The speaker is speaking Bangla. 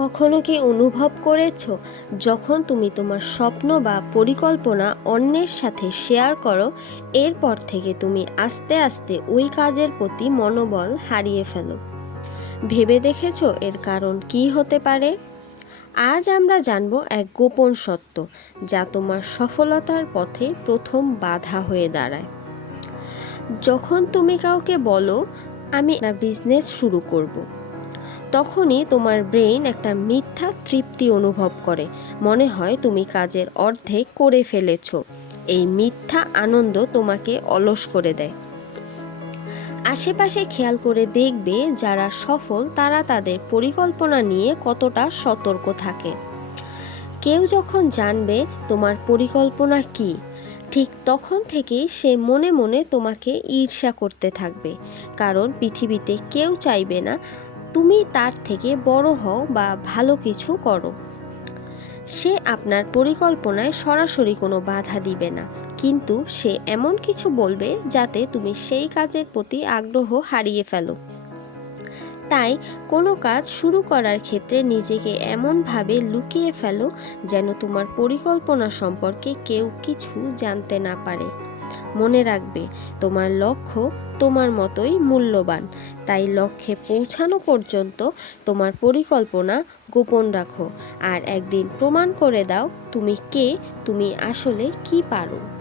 কখনো কি অনুভব করেছ যখন তুমি তোমার স্বপ্ন বা পরিকল্পনা অন্যের সাথে শেয়ার করো? এরপর থেকে তুমি আস্তে আস্তে ওই কাজের প্রতি মনোবল হারিয়ে ফেলো। ভেবে দেখেছ এর কারণ কি হতে পারে? আজ আমরা জানব এক গোপন সত্য যা তোমার সফলতার পথে প্রথম বাধা হয়ে দাঁড়ায়। যখন তুমি কাউকে বলো, আমি বিজনেস শুরু করব। তখনই তোমার ব্রেইন একটা মিথ্যা তৃপ্তি অনুভব করে। মনে হয় তুমি কাজের অর্ধেক করে ফেলেছো। এই মিথ্যা আনন্দ তোমাকে অলস করে দেয়। আশেপাশে খেয়াল করে দেখবে যারা সফল, তারা তাদের পরিকল্পনা নিয়ে কতটা সতর্ক থাকে। কেউ যখন জানবে তোমার পরিকল্পনা কি, ঠিক তখন থেকেই সে মনে মনে তোমাকে ঈর্ষা করতে থাকবে। কারণ পৃথিবীতে কেউ চাইবে না তুমি তার থেকে বড় হও বা ভালো কিছু করো। সে আপনার পরিকল্পনায় সরাসরি কোনো বাধা দিবে না। কিন্তু সে এমন কিছু বলবে যাতে তুমি সেই কাজের প্রতি আগ্রহ হারিয়ে ফেলো। তাই কোনো কাজ শুরু করার ক্ষেত্রে নিজেকে এমনভাবে লুকিয়ে ফেলো যেন তোমার পরিকল্পনা সম্পর্কে কেউ কিছু জানতে না পারে। মনে রাখবে, তোমার লক্ষ্য তোমার মতোই মূল্যবান। তাই লক্ষ্যে পৌঁছানো পর্যন্ত তোমার পরিকল্পনা গোপন রাখো। আর একদিন প্রমাণ করে দাও তুমি কে, তুমি আসলে কি পারো।